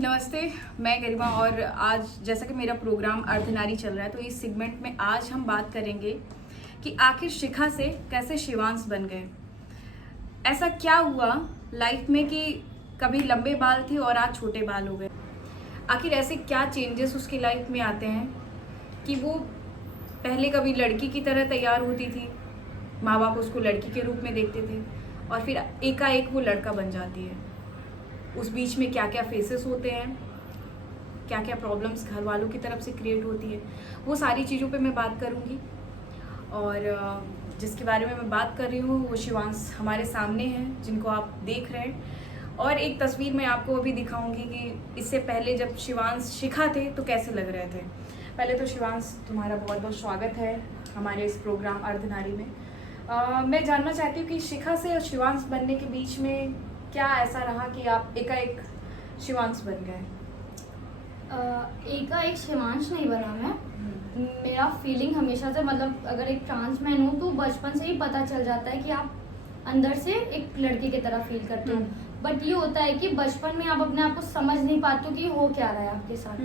नमस्ते, मैं गरिमा और आज जैसा कि मेरा प्रोग्राम अर्धनारी चल रहा है तो इस सेगमेंट में आज हम बात करेंगे कि आखिर शिखा से कैसे शिवांश बन गए। ऐसा क्या हुआ लाइफ में कि कभी लंबे बाल थे और आज छोटे बाल हो गए। आखिर ऐसे क्या चेंजेस उसकी लाइफ में आते हैं कि वो पहले कभी लड़की की तरह तैयार होती थी, माँ बाप उसको लड़की के रूप में देखते थे और फिर एकाएक वो लड़का बन जाती है। उस बीच में क्या क्या फेसेस होते हैं, क्या क्या प्रॉब्लम्स घर वालों की तरफ से क्रिएट होती है, वो सारी चीज़ों पे मैं बात करूँगी। और जिसके बारे में मैं बात कर रही हूँ वो शिवांश हमारे सामने हैं, जिनको आप देख रहे हैं। और एक तस्वीर मैं आपको अभी दिखाऊंगी कि इससे पहले जब शिवांश शिखा थे तो कैसे लग रहे थे। पहले तो शिवांश, तुम्हारा बहुत बहुत स्वागत है हमारे इस प्रोग्राम अर्धनारी में। मैं जानना चाहती हूँ कि शिखा से और शिवांश बनने के बीच में क्या ऐसा रहा कि आप एकाएक शिवांश बन गए। एकाएक शिवांश नहीं बना मैं। मेरा फीलिंग हमेशा से, मतलब अगर एक ट्रांस मैन हूँ तो बचपन से ही पता चल जाता है कि आप अंदर से एक लड़के की तरह फील करते हो। बट ये होता है कि बचपन में आप अपने आप को समझ नहीं पाते हो कि हो क्या रहा है आपके साथ।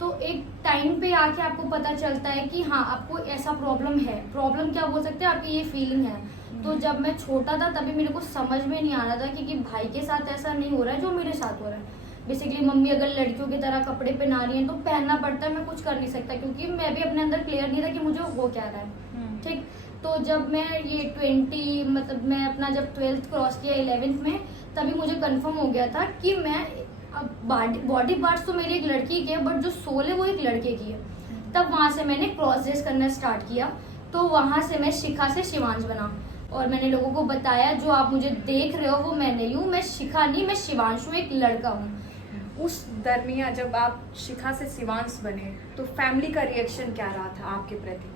तो एक टाइम पे आके आपको पता चलता है कि हाँ, आपको ऐसा प्रॉब्लम है। प्रॉब्लम क्या बोल सकते हैं, आपकी ये फीलिंग है। तो जब मैं छोटा था तभी मेरे को समझ में नहीं आ रहा था कि भाई के साथ ऐसा नहीं हो रहा है जो मेरे साथ हो रहा है। बेसिकली मम्मी अगर लड़कियों की तरह कपड़े पहना रही है तो पहनना पड़ता है, मैं कुछ कर नहीं सकता क्योंकि मैं भी अपने अंदर क्लियर नहीं था कि मुझे हो क्या रहा है। ठीक, तो जब मैं ये 20 मतलब मैं अपना जब 12th क्रॉस किया 11th में, तभी मुझे कंफर्म हो गया था कि मैं बॉडी पार्ट्स तो मेरी एक लड़की के है बट जो सोल है वो एक लड़के की है। तब वहां से मैंने क्रॉस ड्रेस करना स्टार्ट किया। तो वहां से मैं शिखा से शिवांश बना और मैंने लोगों को बताया जो आप मुझे देख रहे हो वो मैं नहीं हूँ, मैं शिखा नहीं, मैं शिवांश हूँ, एक लड़का हूँ। उस दरमियान जब आप शिखा से शिवांश बने तो फैमिली का रिएक्शन क्या रहा था आपके प्रति?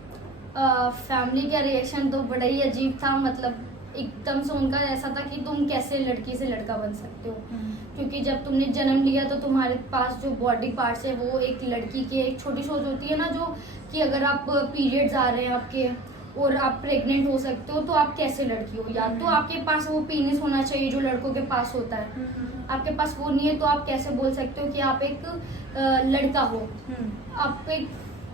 फैमिली का रिएक्शन तो बड़ा ही अजीब था। मतलब एकदम से उनका ऐसा था कि तुम कैसे लड़की से लड़का बन सकते हो। क्योंकि जब तुमने जन्म लिया तो तुम्हारे पास जो बॉडी पार्ट्स है वो एक लड़की के, एक छोटी सोच होती है ना, जो कि अगर आप पीरियड्स आ रहे हैं आपके और आप प्रेग्नेंट हो सकते हो तो आप कैसे लड़की हो। या तो आपके पास वो पीनिस होना चाहिए जो लड़कों के पास होता है, आपके पास वो नहीं है तो आप कैसे बोल सकते हो कि आप एक लड़का हो। आप एक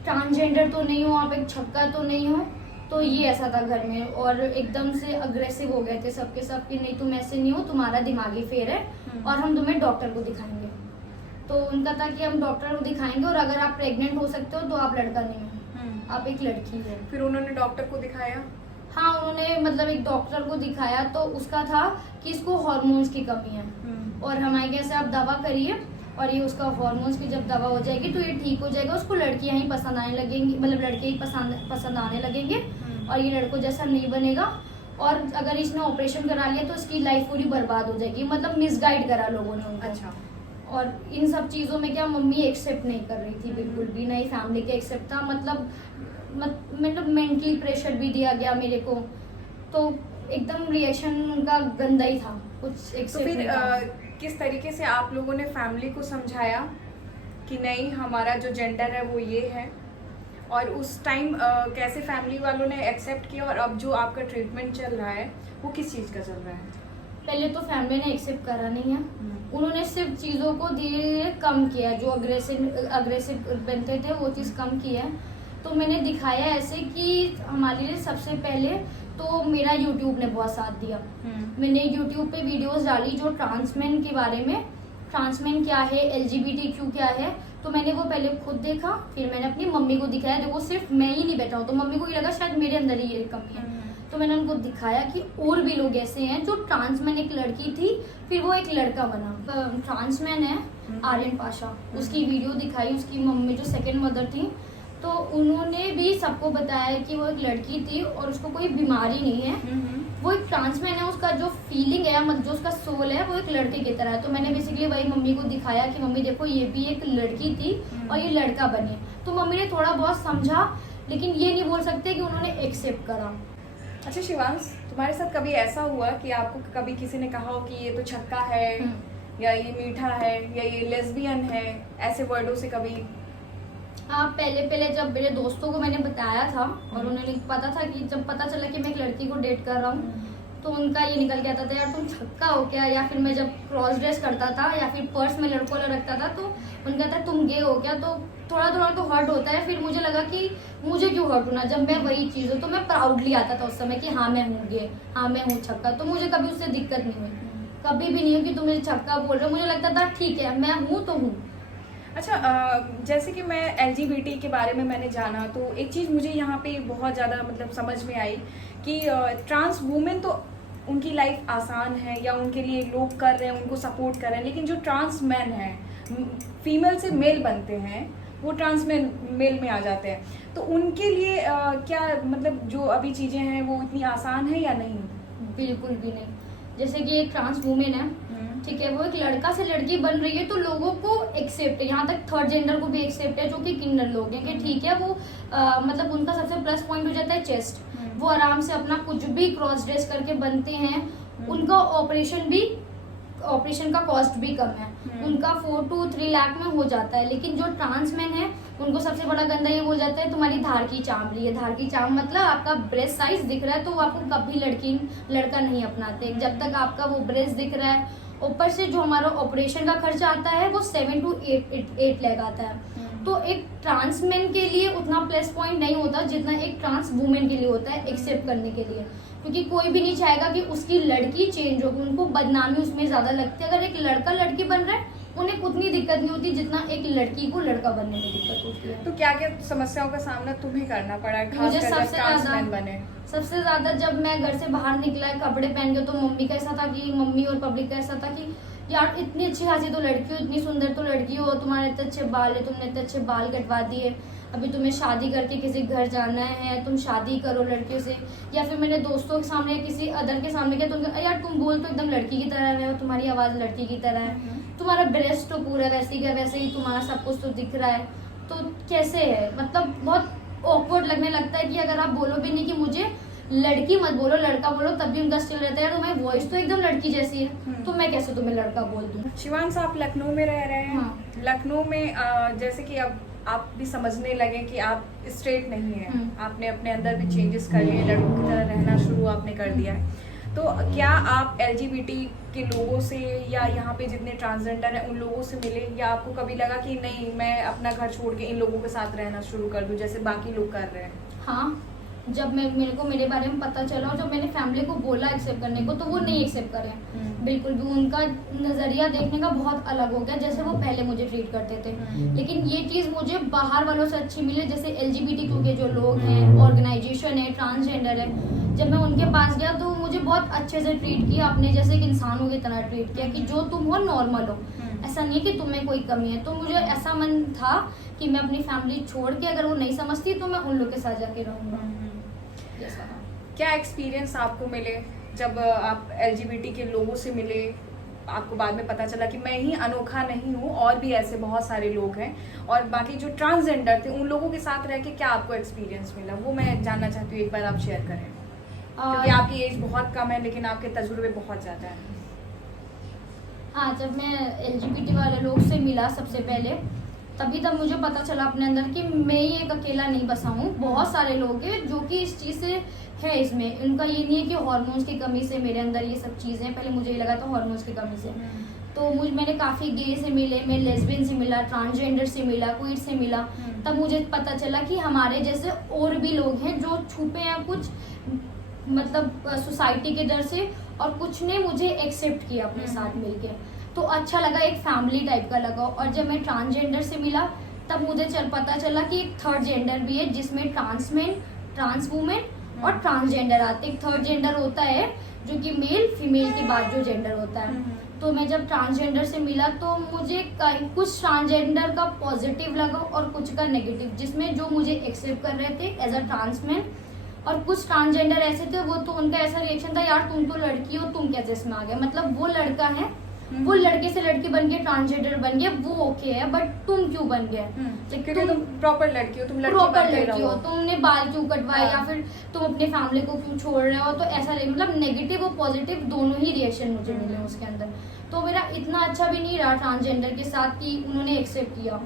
ट्रांसजेंडर तो नहीं हो, आप एक छक्का तो नहीं हो। तो ये ऐसा था घर में और एकदम से अग्रेसिव हो गए थे सबके सब कि नहीं तुम ऐसे नहीं हो, तुम्हारा दिमागी फेर है और हम तुम्हें डॉक्टर को दिखाएंगे। तो उनका था कि हम डॉक्टर को दिखाएंगे और अगर आप प्रेग्नेंट हो सकते हो तो आप लड़का नहीं हो, आप एक लड़की हो। फिर उन्होंने डॉक्टर को दिखाया? हाँ, उन्होंने मतलब एक डॉक्टर को दिखाया तो उसका था कि इसको हार्मोन्स की कमी है और हमारे कैसे आप दवा करिए और ये उसका हार्मोन्स की जब दवा हो जाएगी तो ये ठीक हो जाएगा। उसको लड़कियां ही पसंद आने लगेंगी, मतलब लड़के ही पसंद आने लगेंगे और ये लड़कों जैसा नहीं बनेगा। और अगर इसने ऑपरेशन करा लिया तो इसकी लाइफ पूरी बर्बाद हो जाएगी। मतलब मिसगाइड करा लोगों ने उनको। अच्छा। और इन सब चीज़ों में क्या मम्मी एक्सेप्ट नहीं कर रही थी बिल्कुल भी, नहीं फैमिली के एक्सेप्ट था। मतलब मेंटली प्रेशर भी दिया गया मेरे को। तो एकदम रिएक्शन उनका गंदा ही था, कुछ एक्सेप्ट तो नहीं था। किस तरीके से आप लोगों ने फैमिली को समझाया कि नहीं हमारा जो जेंडर है वो ये है, और उस टाइम कैसे फैमिली वालों ने एक्सेप्ट किया और अब जो आपका ट्रीटमेंट चल रहा है वो किस चीज़ का चल रहा है? पहले तो फैमिली ने एक्सेप्ट करा नहीं है। उन्होंने सिर्फ चीज़ों को धीरे धीरे कम किया, जो अग्रेसिव बनते थे वो चीज़ कम की है। तो मैंने दिखाया ऐसे कि हमारे लिए सबसे पहले तो मेरा यूट्यूब ने बहुत साथ दिया। मैंने यूट्यूब पे वीडियोस डाली जो ट्रांसमेन के बारे में, ट्रांसमेन क्या है, LGBTQ क्या है। तो मैंने वो पहले खुद देखा, फिर मैंने अपनी मम्मी को दिखाया। देखो सिर्फ मैं ही नहीं बैठा हूँ तो मम्मी को ये लगा शायद मेरे अंदर ही ये कमी है। तो मैंने उनको दिखाया कि और भी लोग ऐसे हैं जो ट्रांसमैन, एक लड़की थी फिर वो एक लड़का बना। ट्रांसमैन है आर्यन पाशा, उसकी वीडियो दिखाई, उसकी मम्मी जो सेकंड मदर थी। तो उन्होंने भी सबको बताया कि वो एक लड़की थी और उसको कोई बीमारी नहीं है, वो एक ट्रांसमैन है। उसका जो फीलिंग है, मतलब जो उसका सोल है वो एक लड़के की तरह है। तो मैंने बेसिकली वही मम्मी को दिखाया कि मम्मी देखो ये भी एक लड़की थी और ये लड़का बने। तो मम्मी ने थोड़ा बहुत समझा, लेकिन ये नहीं बोल सकते कि उन्होंने एक्सेप्ट करा। अच्छा शिवांश, तुम्हारे साथ कभी ऐसा हुआ कि आपको कभी किसी ने कहा हो कि ये तो छक्का है या ये मीठा है या ये लेस्बियन है, ऐसे वर्डों से कभी? हाँ, पहले जब मेरे दोस्तों को मैंने बताया था और उन्होंने पता था कि जब पता चला कि मैं एक लड़की को डेट कर रहा हूँ तो उनका ये निकल के आता था, यार तुम छक्का हो क्या। या फिर मैं जब क्रॉस ड्रेस करता था या फिर पर्स में लड़कों वाला रखता था तो उनका था तुम गे हो क्या। तो थोड़ा थोड़ा तो हर्ट होता है। फिर मुझे लगा कि मुझे क्यों हर्ट होना, जब मैं वही चीज़ हूँ। तो मैं प्राउडली आता था उस समय कि हाँ मैं हूँ गे, हाँ मैं हूँ छक्का। तो मुझे कभी उससे दिक्कत नहीं हुई, कभी भी नहीं हुई कि तुम मुझे छक्का बोल रहे हो। मुझे लगता था ठीक है मैं हूँ तो हूँ। अच्छा, जैसे कि मैं LGBT के बारे में मैंने जाना, तो एक चीज़ मुझे यहाँ पे बहुत ज़्यादा मतलब समझ में आई कि ट्रांस वुमेन तो उनकी लाइफ आसान है या उनके लिए लोग कर रहे हैं, उनको सपोर्ट कर रहे हैं, लेकिन जो ट्रांस मैन हैं, फीमेल से मेल बनते हैं, वो ट्रांस मेल में आ जाते हैं, तो उनके लिए क्या मतलब जो अभी चीज़ें हैं वो इतनी आसान है या नहीं? बिल्कुल भी नहीं। जैसे कि एक ट्रांस वुमेन है, ठीक है, वो एक लड़का से लड़की बन रही है तो लोगों को एक्सेप्ट है, यहाँ तक थर्ड जेंडर को भी एक्सेप्ट है, जो कि किंडर लोग हैं कि ठीक है वो मतलब उनका सबसे प्लस पॉइंट हो जाता है चेस्ट। वो आराम से अपना कुछ भी क्रॉस ड्रेस करके बनते हैं। उनका ऑपरेशन का कॉस्ट भी कम है, उनका 4 to 3 लाख में हो जाता है। लेकिन जो ट्रांस मैन है उनको सबसे बड़ा गंदा ये हो जाता है तुम्हारी धार की चामड़ी है। धार की चाम मतलब आपका ब्रेस्ट साइज दिख रहा है तो वो आपको कभी लड़का नहीं अपनाते जब तक आपका वो ब्रेस्ट दिख रहा है। ऊपर से जो हमारा ऑपरेशन का खर्चा आता है वो 7 to 8 लाख आता है। तो एक ट्रांस मैन के लिए उतना प्लस पॉइंट नहीं होता जितना एक ट्रांस वुमेन के लिए होता है एक्सेप्ट करने के लिए, क्योंकि कोई भी नहीं चाहेगा कि उसकी लड़की चेंज हो, उनको बदनामी उसमें ज्यादा लगती है। अगर एक लड़का लड़की बन रहा है उन्हें उतनी दिक्कत नहीं होती जितना एक लड़की को लड़का बनने में दिक्कत होती है। तो क्या क्या समस्याओं का सामना तुम्हें करना पड़ा है, मुझे खास कर जब ट्रांस मैन बने? सबसे ज्यादा जब मैं घर से बाहर निकला है कपड़े पहन के, तो मम्मी का ऐसा था कि मम्मी और पब्लिक का ऐसा था कि यार इतनी अच्छी खासी तो लड़की हो, इतनी सुंदर तो लड़की हो, तुम्हारे इतने अच्छे बाल है, तुमने इतने अच्छे बाल कटवा दिए, अभी तुम्हें शादी करके किसी घर जाना है, तुम शादी करो लड़कियों से। या फिर मैंने दोस्तों के सामने किसी अदर के सामने किया तो यार तुम बोल तो एकदम लड़की की तरह है, तुम्हारी आवाज़ लड़की की तरह है, तुम्हारा ब्रेस्ट तो पूरा वैसे ही का वैसे ही, तुम्हारा सब कुछ तो दिख रहा है, तो कैसे है। मतलब बहुत ऑकवर्ड लगने लगता है कि अगर आप बोलो भी नहीं कि मुझे लड़की मत बोलो लड़का बोलो, तब भी उनका स्टिल रहता है यार तुम्हारी वॉइस तो एकदम लड़की जैसी है, तो मैं कैसे तुम्हें लड़का बोल दूं। शिवांश, आप लखनऊ में रह रहे हैं। हाँ। लखनऊ में जैसे कि अब आप भी समझने लगे कि आप स्ट्रेट नहीं है, आपने अपने अंदर भी चेंजेस कर लिए, लड़कों की तरह रहना शुरू आपने कर दिया है, तो क्या आप LGBT के लोगों से या यहाँ पे जितने ट्रांसजेंडर हैं उन लोगों से मिले, या आपको कभी लगा कि नहीं मैं अपना घर छोड़ के इन लोगों के साथ रहना शुरू कर दूं जैसे बाकी लोग कर रहे हैं? हाँ, जब मेरे को मेरे बारे में पता चला और जब मैंने फैमिली को बोला एक्सेप्ट करने को तो वो नहीं एक्सेप्ट करे बिल्कुल भी। उनका नज़रिया देखने का बहुत अलग हो गया जैसे वो पहले मुझे ट्रीट करते थे। लेकिन ये चीज़ मुझे बाहर वालों से अच्छी मिली, जैसे LGBTQ के जो लोग हैं, ऑर्गेनाइजेशन है, ट्रांसजेंडर है, जब मैं उनके पास गया तो मुझे बहुत अच्छे से ट्रीट किया, अपने जैसे एक इंसानों की तरह ट्रीट किया कि जो तुम हो नॉर्मल हो, ऐसा नहीं है कि तुम्हें कोई कमी है। तो मुझे ऐसा मन था कि मैं अपनी फैमिली छोड़ के अगर वो नहीं समझती तो मैं उन लोग के साथ जाके रहूँगा। क्या एक्सपीरियंस आपको मिले जब आप LGBT के लोगों से मिले, आपको बाद में पता चला कि मैं ही अनोखा नहीं हूँ और भी ऐसे बहुत सारे लोग हैं, और बाकी जो ट्रांसजेंडर थे उन लोगों के साथ रह के क्या आपको एक्सपीरियंस मिला, वो मैं जानना चाहती हूँ, एक बार आप शेयर करें। क्योंकि आपकी एज बहुत कम है लेकिन आपके तजुर्बे बहुत ज़्यादा हैं। हाँ, जब मैं LGBT वाले लोग से मिला सबसे पहले तब मुझे पता चला अपने अंदर कि मैं ही एक अकेला नहीं बसा हूँ, बहुत सारे लोग हैं जो कि इस चीज़ से है। इसमें उनका ये नहीं है कि हार्मोन्स की कमी से मेरे अंदर ये सब चीज़ें हैं, पहले मुझे ये लगा था हार्मोन्स की कमी से। तो मैंने काफ़ी गे से मिले, मैं लेस्बियन से मिला, ट्रांसजेंडर से मिला, क्वीर से मिला, तब मुझे पता चला कि हमारे जैसे और भी लोग हैं जो छुपे हैं कुछ मतलब सोसाइटी के डर से, और कुछ ने मुझे एक्सेप्ट किया अपने साथ मिलके, तो अच्छा लगा, एक फैमिली टाइप का लगा। और जब मैं ट्रांसजेंडर से मिला तब मुझे पता चला कि एक थर्ड जेंडर भी है जिसमें ट्रांसमेन, ट्रांस वुमेन और ट्रांसजेंडर आते। एक थर्ड जेंडर होता है जो कि मेल फीमेल के बाद जो जेंडर होता है। तो मैं जब ट्रांसजेंडर से मिला तो मुझे कुछ ट्रांसजेंडर का पॉजिटिव लगा और कुछ का नेगेटिव, जिसमें जो मुझे एक्सेप्ट कर रहे थे एज अ ट्रांसमैन, और कुछ ट्रांसजेंडर ऐसे थे वो तो उनका ऐसा रिएक्शन था यार तुम तो लड़की हो, तुम कैसे इसमें आ गए, मतलब वो लड़का है, वो लड़के से लड़की बन के ट्रांसजेंडर बन गया, वो ओके है, बट तुम क्यों बन गए? क्योंकि तुम प्रॉपर लड़की हो, तुम प्रॉपर लड़की हो, तुमने बाल क्यों कटवाए, या फिर तुम अपने फैमिली को क्यों छोड़ रहे हो, तो ऐसा मतलब नेगेटिव और पॉजिटिव दोनों ही रिएक्शन मुझे मिले उसके अंदर। तो मेरा इतना अच्छा भी नहीं रहा ट्रांसजेंडर के साथ कि उन्होंने एक्सेप्ट किया।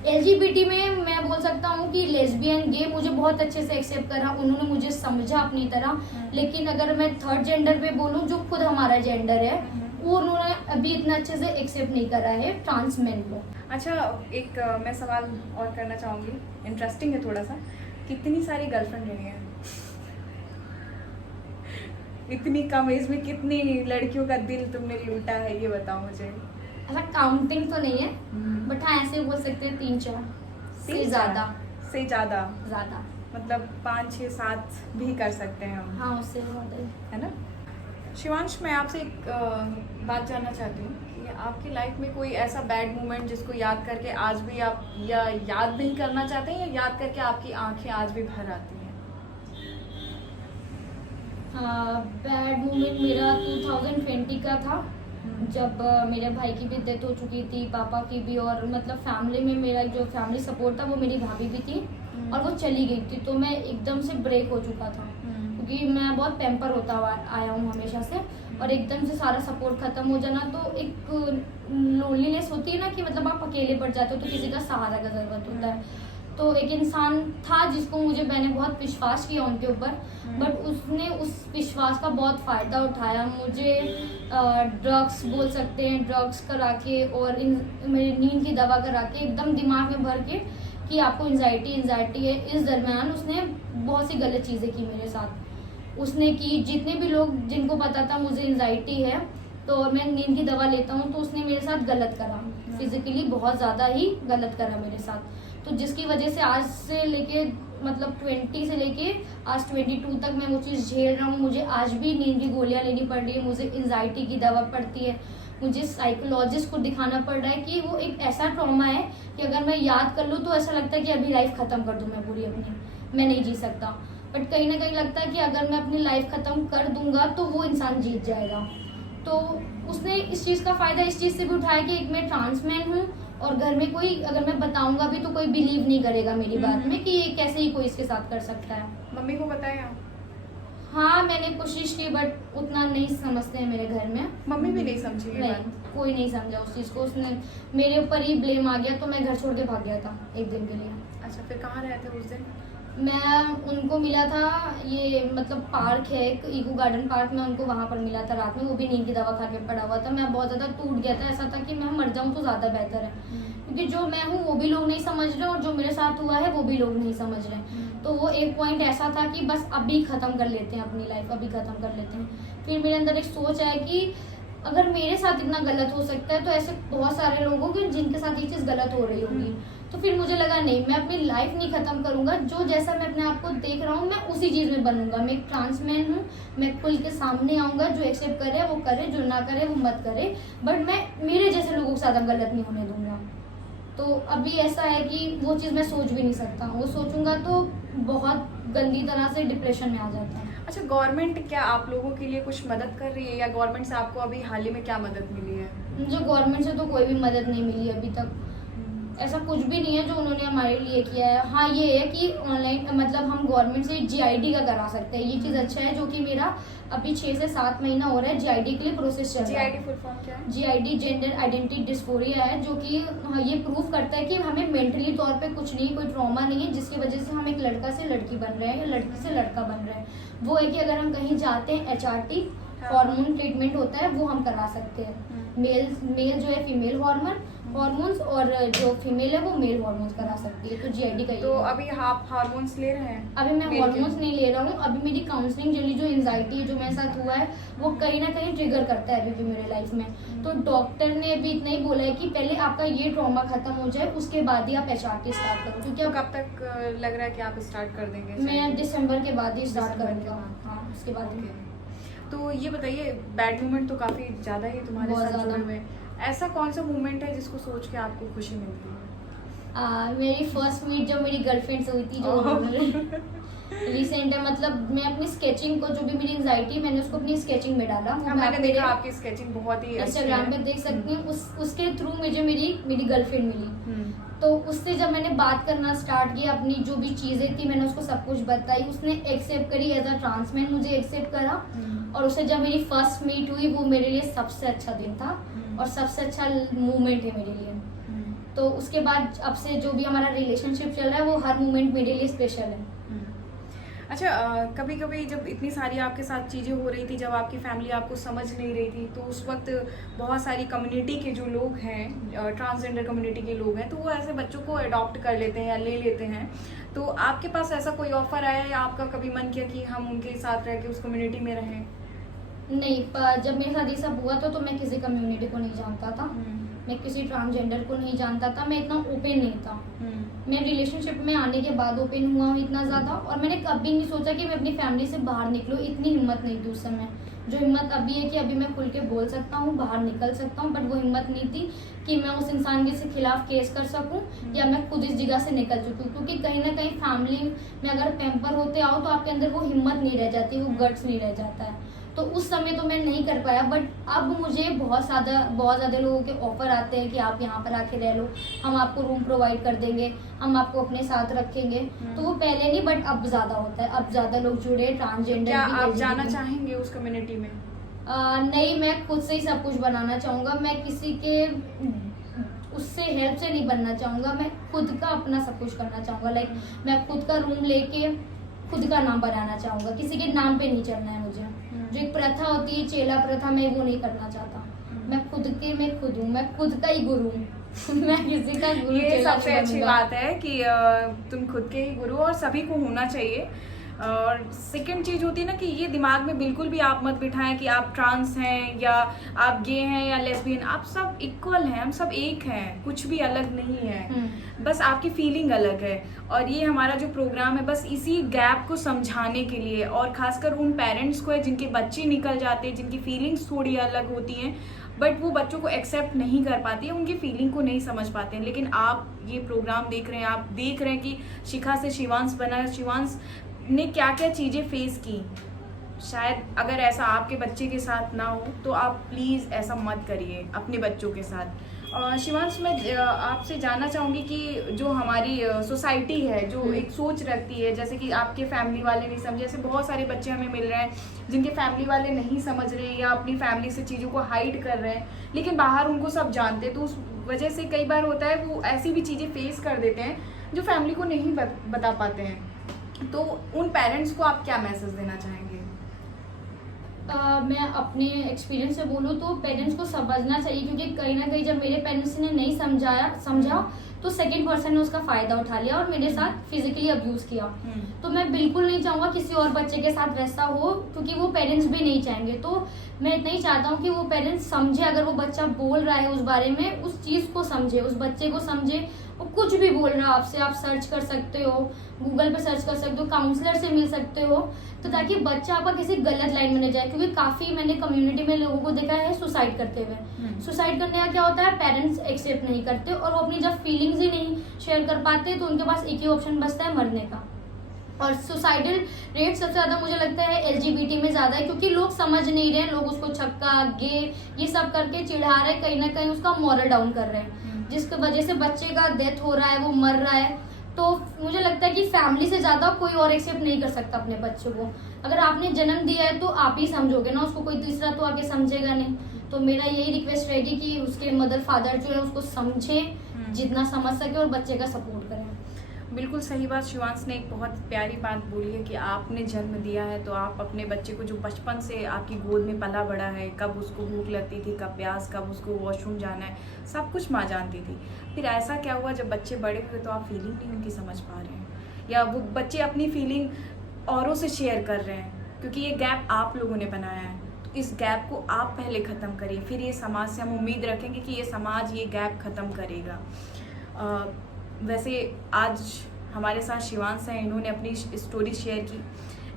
LGBT में मैं बोल सकता हूँ कि लेस्बियन, गे मुझे बहुत अच्छे से एक्सेप्ट करा, उन्होंने मुझे समझा अपनी तरह। लेकिन अगर मैं थर्ड जेंडर पे बोलूँ, जो खुद हमारा जेंडर है, वो उन्होंने अभी इतना अच्छे से एक्सेप्ट नहीं करा है ट्रांस मेन को। अच्छा, एक मैं सवाल और करना चाहूँगी, इंटरेस्टिंग है थोड़ा सा। कितनी सारी गर्लफ्रेंड रही हैं? इतनी कम एज में कितनी लड़कियों का दिल तुमने लूटा है, ये बताओ मुझे। ऐसा काउंटिंग तो नहीं है, बट हाँ ऐसे बोल सकते हैं 3-4 से ज़्यादा। से ज़्यादा ज़्यादा मतलब 5, 6, 7 भी कर सकते हैं हम, हाँ, उससे ज़्यादा है ना। शिवांश, मैं आपसे एक बात जानना चाहती हूँ कि आपकी लाइफ में कोई ऐसा बैड मोमेंट जिसको याद करके आज भी आप या याद नहीं करना चाहते हैं, या याद करके आपकी आंखें आज भी भर आती हैं? बैड मोमेंट मेरा 2020 का था, जब मेरे भाई की भी डेथ हो चुकी थी, पापा की भी, और मतलब फैमिली में मेरा जो फैमिली सपोर्ट था वो मेरी भाभी भी थी और वो चली गई थी, तो मैं एकदम से ब्रेक हो चुका था, क्योंकि मैं बहुत पैम्पर होता आया हूँ हमेशा से, और एकदम से सारा सपोर्ट खत्म हो जाना तो एक लोनलीनेस होती है ना, कि मतलब आप अकेले पड़ जाते हो तो किसी का सहारा का ज़रूरत होता है। तो एक इंसान था जिसको मैंने बहुत विश्वास किया उनके ऊपर, बट उसने उस विश्वास का बहुत फ़ायदा उठाया, मुझे ड्रग्स बोल सकते हैं, ड्रग्स करा के और मेरी नींद की दवा करा के एकदम दिमाग में भर के कि आपको एंजाइटी है। इस दरम्यान उसने बहुत सी गलत चीज़ें की मेरे साथ। उसने की, जितने भी लोग जिनको पता था मुझे एंजाइटी है तो मैं नींद की दवा लेता हूँ, तो उसने मेरे साथ गलत करा, फिजिकली बहुत ज़्यादा ही गलत करा मेरे साथ, तो जिसकी वजह से आज से लेके मतलब 20 से लेके आज 22 तक मैं वो चीज़ झेल रहा हूँ। मुझे आज भी नींद की गोलियाँ लेनी पड़ रही है, मुझे एंजाइटी की दवा पड़ती है, मुझे साइकोलॉजिस्ट को दिखाना पड़ रहा है कि वो एक ऐसा ट्रॉमा है कि अगर मैं याद कर लूँ तो ऐसा लगता है कि अभी लाइफ ख़त्म कर दूँ मैं पूरी अपनी, मैं नहीं जी सकता। बट कहीं ना कहीं लगता है कि अगर मैं अपनी लाइफ ख़त्म कर दूंगा तो वो इंसान जीत जाएगा। तो उसने इस चीज़ का फ़ायदा इस चीज़ से भी उठाया कि एक मैं ट्रांसमैन हूँ, और घर में कोई अगर मैं बताऊंगा भी तो कोई बिलीव नहीं करेगा मेरी बात में कि ये कैसे ही कोई इसके साथ कर सकता है। मम्मी को बताया? हाँ, मैंने कोशिश की, बट उतना नहीं समझते हैं मेरे घर में। मम्मी भी नहीं समझी ये नहीं, बात? कोई नहीं समझा उस चीज़ को, उसने मेरे ऊपर ही ब्लेम आ गया, तो मैं घर छोड़ के भाग गया था एक दिन के लिए। अच्छा, फिर कहाँ रहे थे उस दिन? मैं उनको मिला था, ये मतलब पार्क है एक इको गार्डन पार्क में, उनको वहाँ पर मिला था रात में, वो भी नींद की दवा खा के पड़ा हुआ था। मैं बहुत ज़्यादा टूट गया था, ऐसा था कि मैं मर जाऊँ तो ज़्यादा बेहतर है, क्योंकि जो मैं हूँ वो भी लोग नहीं समझ रहे और जो मेरे साथ हुआ है वो भी लोग नहीं समझ रहे। तो वो एक पॉइंट ऐसा था कि बस अभी ख़त्म कर लेते हैं अपनी लाइफ, अभी ख़त्म कर लेते हैं। फिर मेरे अंदर एक सोच है कि अगर मेरे साथ इतना गलत हो सकता है तो ऐसे बहुत सारे लोग होंगे जिनके साथ ये चीज़ गलत हो रही होगी। तो फिर मुझे लगा नहीं, मैं अपनी लाइफ नहीं ख़त्म करूँगा, जो जैसा मैं अपने आप को देख रहा हूँ मैं उसी चीज़ में बनूंगा। मैं एक ट्रांसमैन हूँ, मैं खुल के सामने आऊँगा, जो एक्सेप्ट करे वो करे, जो ना करे वो मत करे, बट मैं मेरे जैसे लोगों के साथ गलत नहीं होने दूंगा। तो अभी ऐसा है कि वो चीज़ मैं सोच भी नहीं सकता, वो सोचूंगा तो बहुत गंदी तरह से डिप्रेशन में आ जाता है। अच्छा, गवर्नमेंट क्या आप लोगों के लिए कुछ मदद कर रही है, या गवर्नमेंट से आपको अभी हाल ही में क्या मदद मिली है? जो गवर्नमेंट से तो कोई भी मदद नहीं मिली अभी तक, ऐसा कुछ भी नहीं है जो उन्होंने हमारे लिए किया है। हाँ, ये है कि ऑनलाइन मतलब हम गवर्नमेंट से GID का करा सकते हैं, ये चीज़ अच्छा है, जो कि मेरा अभी 6 से 7 महीना हो रहा है GID के लिए प्रोसेस चल रहा है। GID फुल फॉर्म क्या है? GID जेंडर आइडेंटिटी डिस्फोरिया है, जो कि ये प्रूव करता है कि हमें मेंटली तौर पे कुछ नहीं, कोई ट्रॉमा नहीं है जिसकी वजह से हम एक लड़का से लड़की बन रहे हैं या लड़की से लड़का बन रहे हैं। वो है कि अगर हम कहीं जाते हैं HRT हार्मोन ट्रीटमेंट होता है वो हम करा सकते हैं। मेल जो है फीमेल हार्मोन्स और जो फीमेल है वो मेल हार्मोन्स करा सकती है। तो GID का तो अभी आप हार्मोन्स ले रहे हैं? अभी मैं हार्मोन्स नहीं ले रहा हूँ। अभी मेरी काउंसलिंग चली, जो एंजाइटी जो मेरे साथ हुआ है वो कहीं ना कहीं ट्रिगर करता है अभी भी मेरे लाइफ में। तो डॉक्टर ने अभी इतना ही बोला है कि पहले आपका ये ट्रॉमा खत्म हो जाए, उसके बाद ही आप HRT स्टार्ट करो। क्योंकि तो कब तक लग रहा है कि आप स्टार्ट कर देंगे? मैं दिसंबर के बाद ही स्टार्ट करूँगा। हाँ, उसके बाद ही। तो ये बताइए, बैड मोमेंट तो काफ़ी ज़्यादा ही तुम्हारे बहुत साथ जुड़े ज़्यादा। हुए हैं, ऐसा कौन सा मोमेंट है जिसको सोच के आपको खुशी मिलती है? मेरी फर्स्ट मीट जो मेरी गर्लफ्रेंड से हुई थी, जो रिसेंट है, मतलब मैं अपनी स्केचिंग को, जो भी मेरी एंजाइटी मैंने उसको अपनी स्केचिंग में डाला। हाँ, मैंने देखा आपकी स्केचिंग बहुत ही इंस्टाग्राम पे देख सकती हूँ। उसके थ्रू मुझे मेरी गर्लफ्रेंड मिली। तो उससे जब मैंने बात करना स्टार्ट किया, अपनी जो भी चीज़ें थी मैंने उसको सब कुछ बताई, उसने एक्सेप्ट करी, एज अ ट्रांसमैन मुझे एक्सेप्ट करा। और उससे जब मेरी फर्स्ट मीट हुई वो मेरे लिए सबसे अच्छा दिन था और सबसे अच्छा मोमेंट है मेरे लिए। तो उसके बाद अब से जो भी हमारा रिलेशनशिप चल रहा है वो हर मोमेंट मेरे लिए स्पेशल है। अच्छा, कभी कभी जब इतनी सारी आपके साथ चीज़ें हो रही थी, जब आपकी फैमिली आपको समझ नहीं रही थी, तो उस वक्त बहुत सारी कम्युनिटी के जो लोग हैं, ट्रांसजेंडर कम्युनिटी के लोग हैं, तो वो ऐसे बच्चों को अडॉप्ट कर लेते हैं या ले लेते हैं। तो आपके पास ऐसा कोई ऑफर आया या आपका कभी मन किया कि हम उनके साथ रह के उस कम्युनिटी में रहें? नहीं, पर जब मेरे साथ ये सब हुआ तो मैं किसी कम्युनिटी को नहीं जानता था, मैं किसी ट्रांसजेंडर को नहीं जानता था, मैं इतना ओपन नहीं था। मैं रिलेशनशिप में आने के बाद ओपन हुआ हूँ इतना ज़्यादा, और मैंने कभी नहीं सोचा कि मैं अपनी फैमिली से बाहर निकलूँ, इतनी हिम्मत नहीं थी उस समय। जो हिम्मत अभी है कि अभी मैं खुल के बोल सकता हूँ, बाहर निकल सकता हूँ, बट वो हिम्मत नहीं थी कि मैं उस इंसान के खिलाफ केस कर सकूँ या मैं खुद इस जगह से निकल चुकी हूँ। क्योंकि कहीं ना कहीं फैमिली में अगर पैम्पर होते आओ तो आपके अंदर वो हिम्मत नहीं रह जाती, वो गट्स नहीं रह जाता है। तो उस समय तो मैं नहीं कर पाया, बट अब मुझे बहुत ज़्यादा लोगों के ऑफर आते हैं कि आप यहाँ पर आके रह लो, हम आपको रूम प्रोवाइड कर देंगे, हम आपको अपने साथ रखेंगे। तो वो पहले नहीं, बट अब ज़्यादा होता है, अब ज़्यादा लोग जुड़े, ट्रांसजेंडर। क्या आप जाना चाहेंगे उस कम्युनिटी में? नहीं, मैं खुद से ही सब कुछ बनाना चाहूँगा, मैं किसी के उससे हेल्प से नहीं बनना चाहूँगा, मैं खुद का अपना सब कुछ करना चाहूँगा। लाइक मैं खुद का रूम लेके खुद का नाम बनाना चाहूँगा, किसी के नाम पे नहीं चलना है मुझे। जो एक प्रथा होती है चेला प्रथा, मैं वो नहीं करना चाहता। मैं खुद हूँ, मैं खुद का ही गुरु हूँ। मैं किसी का गुरु ये चेला सबसे अच्छी बात है कि तुम खुद के ही गुरु, और सभी को होना चाहिए। और सेकंड चीज होती है ना कि ये दिमाग में बिल्कुल भी आप मत बिठाएं कि आप ट्रांस हैं या आप गे हैं या लेस्बियन, आप सब इक्वल हैं, हम सब एक हैं, कुछ भी अलग नहीं है, बस आपकी फीलिंग अलग है। और ये हमारा जो प्रोग्राम है बस इसी गैप को समझाने के लिए, और खासकर उन पेरेंट्स को है जिनके बच्चे निकल जाते हैं, जिनकी फीलिंग्स थोड़ी अलग होती हैं, बट वो बच्चों को एक्सेप्ट नहीं कर पाती है, उनकी फीलिंग को नहीं समझ पाते हैं। लेकिन आप ये प्रोग्राम देख रहे हैं, आप देख रहे हैं कि शिखा से शिवांश बना, शिवांश ने क्या क्या चीज़ें फेस की। शायद अगर ऐसा आपके बच्चे के साथ ना हो तो आप प्लीज़ ऐसा मत करिए अपने बच्चों के साथ। शिवांश, मैं आपसे जानना चाहूँगी कि जो हमारी सोसाइटी है जो एक सोच रखती है, जैसे कि आपके फैमिली वाले नहीं समझे, ऐसे बहुत सारे बच्चे हमें मिल रहे हैं जिनके फैमिली वाले नहीं समझ रहे या अपनी फैमिली से चीज़ों को हाइड कर रहे हैं, लेकिन बाहर उनको सब जानते हैं, तो उस वजह से कई बार होता है वो ऐसी भी चीज़ें फेस कर देते हैं जो फैमिली को नहीं बता पाते हैं। तो उन पेरेंट्स को आप क्या मैसेज देना चाहेंगे? मैं अपने एक्सपीरियंस से बोलूँ तो पेरेंट्स को समझना चाहिए, क्योंकि कहीं ना कहीं जब मेरे पेरेंट्स ने नहीं समझा तो सेकंड पर्सन ने उसका फायदा उठा लिया और मेरे साथ फिजिकली अब्यूज किया। तो मैं बिल्कुल नहीं चाहूँगा किसी और बच्चे के साथ वैसा हो, क्योंकि वो पेरेंट्स भी नहीं चाहेंगे। तो मैं इतना ही चाहता हूँ कि वो पेरेंट्स समझे, अगर वो बच्चा बोल रहा है उस बारे में, उस चीज़ को समझे, उस बच्चे को समझे। वो कुछ भी बोल रहा है आपसे, आप सर्च कर सकते हो, गूगल पे सर्च कर सकते हो, काउंसलर से मिल सकते हो, तो ताकि बच्चा आपका किसी गलत लाइन में न जाए। क्योंकि काफ़ी मैंने कम्युनिटी में लोगों को देखा है सुसाइड करते हुए। सुसाइड करने का क्या होता है, पेरेंट्स एक्सेप्ट नहीं करते और वो अपनी जब फीलिंग्स ही नहीं शेयर कर पाते तो उनके पास एक ही ऑप्शन बचता है, मरने का। और सुसाइडल रेट सबसे ज़्यादा मुझे लगता है LGBT में ज़्यादा है, क्योंकि लोग समझ नहीं रहे, लोग उसको छक्का गे ये सब करके चिढ़ा रहे, कहीं ना कहीं उसका मॉरल डाउन कर रहे हैं, जिसकी वजह से बच्चे का डेथ हो रहा है, वो मर रहा है। तो मुझे लगता है कि फैमिली से ज़्यादा कोई और एक्सेप्ट नहीं कर सकता अपने बच्चों को। अगर आपने जन्म दिया है तो आप ही समझोगे ना उसको, कोई तीसरा तो आके समझेगा नहीं। तो मेरा यही रिक्वेस्ट रहेगी कि उसके मदर फादर जो है उसको समझें, जितना समझ सके, और बच्चे का सपोर्ट करें। बिल्कुल सही बात शिवांश ने एक बहुत प्यारी बात बोली है कि आपने जन्म दिया है तो आप अपने बच्चे को जो बचपन से आपकी गोद में पला बड़ा है, कब उसको भूख लगती थी, कब प्यास, कब उसको वॉशरूम जाना है, सब कुछ माँ जानती थी। फिर ऐसा क्या हुआ जब बच्चे बड़े हुए तो आप फीलिंग नहीं उनकी समझ पा रहे हैं, या वो बच्चे अपनी फीलिंग औरों से शेयर कर रहे हैं, क्योंकि ये गैप आप लोगों ने बनाया है। तो इस गैप को आप पहले ख़त्म करिए, फिर ये समाज से हम उम्मीद रखेंगे कि ये समाज ये गैप ख़त्म करेगा। वैसे आज हमारे साथ शिवांश हैं, इन्होंने अपनी स्टोरी शेयर की।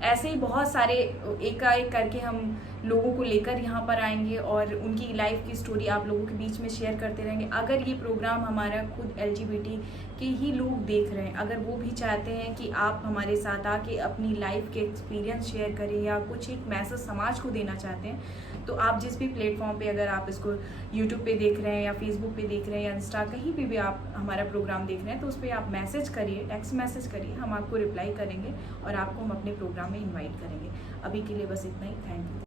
ऐसे ही बहुत सारे एक करके हम लोगों को लेकर यहाँ पर आएंगे और उनकी लाइफ की स्टोरी आप लोगों के बीच में शेयर करते रहेंगे। अगर ये प्रोग्राम हमारा खुद LGBT के ही लोग देख रहे हैं, अगर वो भी चाहते हैं कि आप हमारे साथ आके अपनी लाइफ के एक्सपीरियंस शेयर करें या कुछ एक मैसेज समाज को देना चाहते हैं, तो आप जिस भी प्लेटफॉर्म पे, अगर आप इसको यूट्यूब पे देख रहे हैं या फेसबुक पे देख रहे हैं या इंस्टा, कहीं पे भी आप हमारा प्रोग्राम देख रहे हैं, तो उस पर आप मैसेज करिए, टेक्स्ट मैसेज करिए, हम आपको रिप्लाई करेंगे और आपको हम अपने प्रोग्राम में इन्वाइट करेंगे। अभी के लिए बस इतना ही। Thank you.